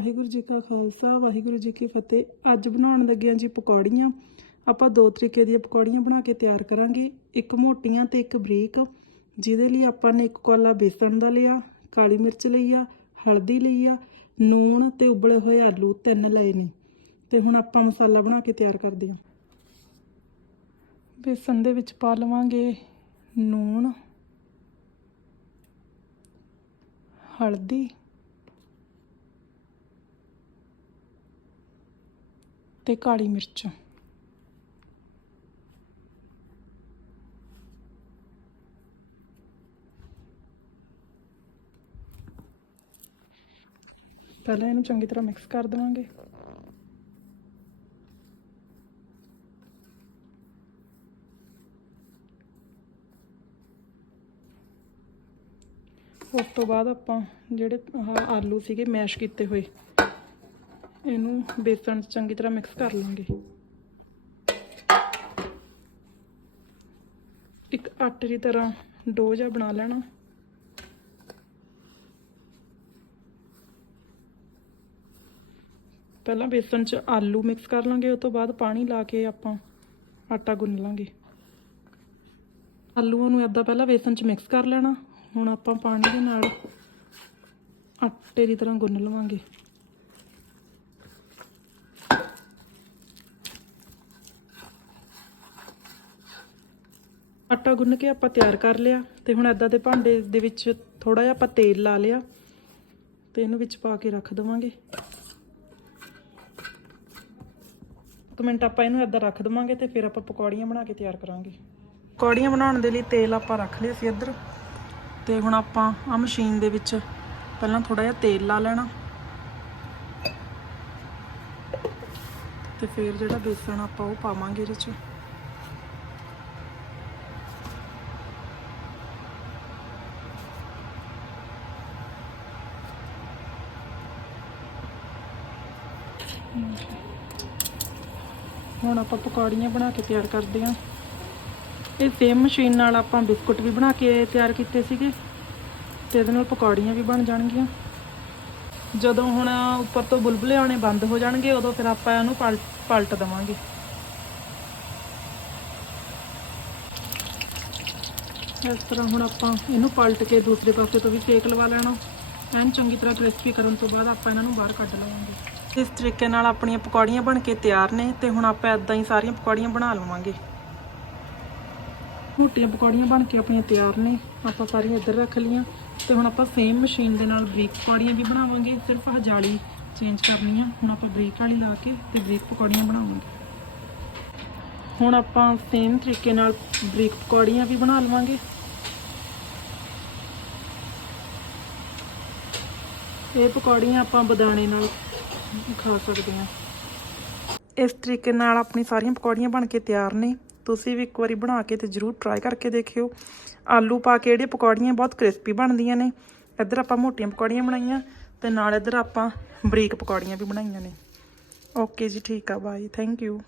ਵਾਹਿਗੁਰੂ ਜੀ ਕਾ ਖਾਲਸਾ, ਵਾਹਿਗੁਰੂ ਜੀ ਕੀ ਫਤਿਹ। ਅੱਜ ਬਣਾਉਣ ਲੱਗਿਆਂ ਜੀ ਪਕੌੜੀਆਂ। ਆਪਾਂ ਦੋ ਤਰੀਕੇ ਦੀਆਂ ਪਕੌੜੀਆਂ ਬਣਾ ਕੇ ਤਿਆਰ ਕਰਾਂਗੇ। ਇੱਕ ਮੋਟੀਆਂ ਤੇ ਇੱਕ ਬਰੀਕ। ਜਿਹਦੇ ਲਈ ਆਪਾਂ ਨੇ ਇੱਕ ਕੋਲਾ ਬੇਸਣ ਦਾ ਲਿਆ, ਕਾਲੀ ਮਿਰਚ ਲਈ ਆ, ਹਲਦੀ ਲਈ ਆ, ਨੂਣ ਤੇ ਉਬਲੇ ਹੋਏ ਆਲੂ ਤਿੰਨ ਲਏ ਨੇ। ਤੇ ਹੁਣ ਆਪਾਂ ਮਸਾਲਾ ਬਣਾ ਕੇ ਤਿਆਰ ਕਰਦੇ ਹਾਂ। ਬੇਸਣ ਦੇ ਵਿੱਚ ਪਾ ਲਵਾਂਗੇ ਨੂਣ, ਹਲਦੀ ਤੇ ਕਾਲੀ ਮਿਰਚ। ਪਹਿਲਾਂ ਇਹਨੂੰ ਚੰਗੀ ਤਰ੍ਹਾਂ ਮਿਕਸ ਕਰ ਦੇਵਾਂਗੇ। ਉਸ ਤੋਂ ਬਾਅਦ ਆਪਾਂ ਜਿਹੜੇ ਆਲੂ ਸੀਗੇ ਮੈਸ਼ ਕੀਤੇ ਹੋਏ। ਇਹਨੂੰ ਬੇਸਣ 'ਚ ਚੰਗੀ ਤਰ੍ਹਾਂ ਮਿਕਸ ਕਰ ਲਾਂਗੇ। ਇੱਕ ਆਟੇ ਦੀ ਤਰ੍ਹਾਂ ਡੋ ਜਿਹਾ ਬਣਾ ਲੈਣਾ। ਪਹਿਲਾਂ ਬੇਸਣ 'ਚ ਆਲੂ ਮਿਕਸ ਕਰ ਲਾਂਗੇ ਉਸ ਤੋਂ ਬਾਅਦ ਪਾਣੀ ਲਾ ਕੇ ਆਪਾਂ ਆਟਾ ਗੁੰਨ ਲਾਂਗੇ। ਆਲੂਆਂ ਨੂੰ ਇੱਦਾਂ ਪਹਿਲਾਂ ਬੇਸਣ 'ਚ ਮਿਕਸ ਕਰ ਲੈਣਾ। ਹੁਣ ਆਪਾਂ ਪਾਣੀ ਦੇ ਨਾਲ ਆਟੇ ਦੀ ਤਰ੍ਹਾਂ ਗੁੰਨ ਲਵਾਂਗੇ। ਆਟਾ ਗੁੰਨ ਕੇ ਆਪਾਂ ਤਿਆਰ ਕਰ ਲਿਆ ਤੇ ਹੁਣ ਐਦਾਂ ਦੇ ਭਾਂਡੇ ਦੇ ਵਿੱਚ ਥੋੜਾ ਜਿਹਾ ਆਪਾਂ ਤੇਲ ਲਾ ਲਿਆ ਤੇ ਇਹਨੂੰ ਵਿੱਚ ਪਾ ਕੇ ਰੱਖ ਦਵਾਂਗੇ। ਇੱਕ ਮਿੰਟ ਆਪਾਂ ਇਹਨੂੰ ਐਦਾਂ ਰੱਖ ਦਵਾਂਗੇ ਤੇ ਫਿਰ ਆਪਾਂ ਪਕੌੜੀਆਂ ਬਣਾ ਕੇ ਤਿਆਰ ਕਰਾਂਗੇ। ਪਕੌੜੀਆਂ ਬਣਾਉਣ ਦੇ ਲਈ ਤੇਲ ਆਪਾਂ ਰੱਖ ਲਿਆ ਸੀ ਇੱਧਰ ਤੇ ਹੁਣ ਆਪਾਂ ਆ ਮਸ਼ੀਨ ਦੇ ਵਿੱਚ ਪਹਿਲਾਂ ਥੋੜਾ ਜਿਹਾ ਤੇਲ ਲਾ ਲੈਣਾ। ਤੇ ਫਿਰ ਜਿਹੜਾ ਬੇਸਣ ਆਪਾਂ ਉਹ ਪਾਵਾਂਗੇ ਇਹਦੇ 'ਚ। ਹੁਣ ਆਪਾਂ ਪਕੌੜੀਆਂ ਬਣਾ ਕੇ ਤਿਆਰ ਕਰਦੇ ਹਾਂ। ਇਹ ਸੇਮ ਮਸ਼ੀਨ ਨਾਲ ਆਪਾਂ ਬਿਸਕੁਟ ਵੀ ਬਣਾ ਕੇ ਤਿਆਰ ਕੀਤੇ ਸੀਗੇ। ਤੇ ਇਹਦੇ ਨਾਲ ਪਕੌੜੀਆਂ ਵੀ ਬਣ ਜਾਣਗੀਆਂ। ਜਦੋਂ ਹੁਣ ਉੱਪਰ ਤੋਂ ਬੁਲਬੁਲੇ ਆਉਣੇ ਬੰਦ ਹੋ ਜਾਣਗੇ, ਉਦੋਂ ਫਿਰ ਆਪਾਂ ਇਹਨੂੰ ਪਲ- ਪਲਟ ਦਵਾਂਗੇ। ਇਸ ਤਰ੍ਹਾਂ ਹੁਣ ਆਪਾਂ ਇਹਨੂੰ ਪਲਟ ਕੇ ਦੂਸਰੇ ਪਾਸੇ ਤੋਂ ਵੀ ਸੇਕ ਲਵਾ ਲੈਣਾ। ਐਨ ਚੰਗੀ ਤਰ੍ਹਾਂ ਕ੍ਰਿਸਪੀ ਕਰਨ ਤੋਂ ਬਾਅਦ ਆਪਾਂ ਇਹਨਾਂ ਨੂੰ ਬਾਹਰ ਕੱਢ ਲਵਾਂਗੇ। ਇਸ ਤਰੀਕੇ ਨਾਲ ਆਪਣੀਆਂ ਪਕੌੜੀਆਂ ਬਣ ਕੇ ਤਿਆਰ ਨੇ ਤੇ ਹੁਣ ਆਪਾਂ ਇਦਾਂ ਹੀ ਸਾਰੀਆਂ ਪਕੌੜੀਆਂ ਬਣਾ ਲਵਾਂਗੇ। ਮੋਟੀਆਂ ਪਕੌੜੀਆਂ ਬਣ ਕੇ ਆਪਣੀਆਂ ਤਿਆਰ ਨੇ, ਆਪਾਂ ਸਾਰੀਆਂ ਇੱਧਰ ਰੱਖ ਲਈਆਂ ਤੇ ਹੁਣ ਆਪਾਂ ਸੇਮ ਮਸ਼ੀਨ ਦੇ ਨਾਲ ਬਰੀਕ ਪਕੌੜੀਆਂ ਵੀ ਬਣਾਵਾਂਗੇ, ਸਿਰਫ ਆਹ ਜਾਲੀ ਚੇਂਜ ਕਰਨੀ ਆ ਹੁਣ ਆਪਾਂ ਬਰੀਕ ਵਾਲੀ ਲਾ ਕੇ ਤੇ ਬਰੀਕ ਪਕੌੜੀਆਂ ਬਣਾਵਾਂਗੇ। ਹੁਣ ਆਪਾਂ ਸੇਮ ਤਰੀਕੇ ਨਾਲ ਬਰੀਕ ਪਕੌੜੀਆਂ ਵੀ ਬਣਾ ਲਵਾਂਗੇ। ਇਹ ਪਕੌੜੀਆਂ ਆਪਾਂ ਬਦਾਣੇ ਨਾਲ ਖਾ ਸਕਦੇ ਹਾਂ। ਇਸ ਤਰੀਕੇ ਨਾਲ ਆਪਣੀ ਸਾਰੀਆਂ ਪਕੌੜੀਆਂ ਬਣ ਕੇ ਤਿਆਰ ਨੇ। ਤੁਸੀਂ ਵੀ ਇੱਕ ਵਾਰੀ ਬਣਾ ਕੇ ਤੇ ਜਰੂਰ ਟਰਾਈ ਕਰਕੇ ਦੇਖਿਓ। ਆਲੂ ਪਾ ਕੇ ਜਿਹੜੇ ਪਕੌੜੀਆਂ ਬਹੁਤ ਕ੍ਰਿਸਪੀ ਬਣਦੀਆਂ ਨੇ। ਇੱਧਰ ਆਪਾਂ ਮੋਟੀਆਂ ਪਕੌੜੀਆਂ ਬਣਾਈਆਂ ਤੇ ਨਾਲ ਇੱਧਰ ਆਪਾਂ ਬਰੀਕ ਪਕੌੜੀਆਂ ਵੀ ਬਣਾਈਆਂ ਨੇ। ਓਕੇ ਜੀ, ਠੀਕ ਆ ਬਾਈ ਥੈਂਕ ਯੂ